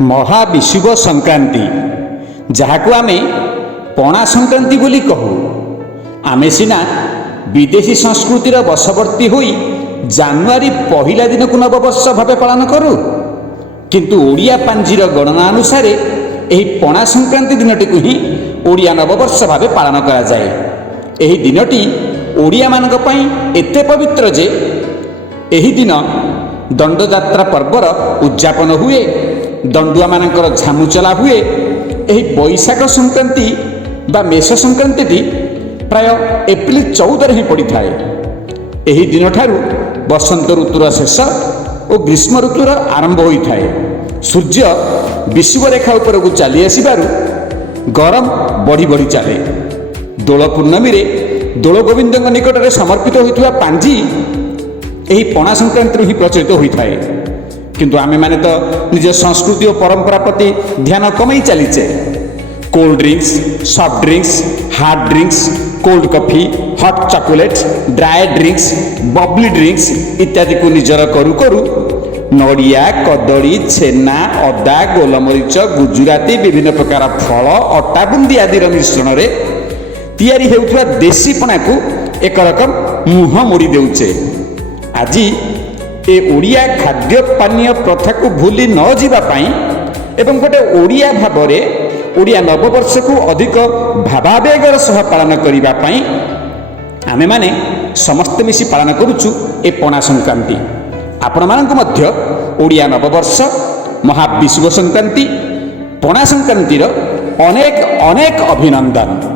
महाविषुव संक्रांति जहाको आमे पणा संक्रांति बोली कहू। आमे सिना विदेशी संस्कृतिर वशवर्ती होई जानुआरी पहिला दिन को नववर्ष भावे पालन करूँ, किंतु ओडिया पांजीर गणना अनुसार एही पणा संक्रांति दिनटी को ही ओडिया नववर्ष भावे पालन करा जाए। एही दिनटी ओडिया मानक पई एते पवित्र जे एही दिन दंडयात्रा पर्वर उद्यापन हुए, दंडुआ मानकर झामुचला हुए। एही बैशाख संक्रांति बा मेष संक्रांति प्राय एप्रिल 14 ही पड़ी थाए। एही दिन ठारू बसंत ऋतुर शेष और ग्रीष्म ऋतुर आरंभ होई थाए। सूर्य विषुव रेखा उपर को चली आसबारु गरम बढ़ी बढ़ी चले। दोल पूर्णमी रे दोल गोविंद निकट में समर्पित होता पांजी यही पणा संक्रांति ही प्रचलित होता है। किंतु आमे माने तो निज संस्कृति और परंपरा प्रति ध्यान कमई चलीचे। Cold drinks, soft drinks, hard drinks, cold coffee, hot chocolate, dry drinks, bubbly drinks इत्यादि को निजर करू करू नड़िया, कदली, छेना, अदा, गोलमरीच, गुजराती विभिन्न प्रकार फल, अटा बुंदी आदि मिश्रण रे तैयारी हेउथुवा देशी पणा को एक रकम मुह मोड़ी देउचे। आज ए ओडिया खाद्य पानीय प्रथा को भूली न जीवा पाई एवं गोटे ओडिया भावरे ओडिया नववर्ष को अधिक भावावेगर सह पालन करिबा पाई आमे माने समस्त मिसी पालन करूचु ए पणा संक्रांति। आपण मानक मध्य ओडिया नववर्ष, महाविषुव संक्रांति, पणा संक्रांतिर अनेक अनेक अभिनंदन।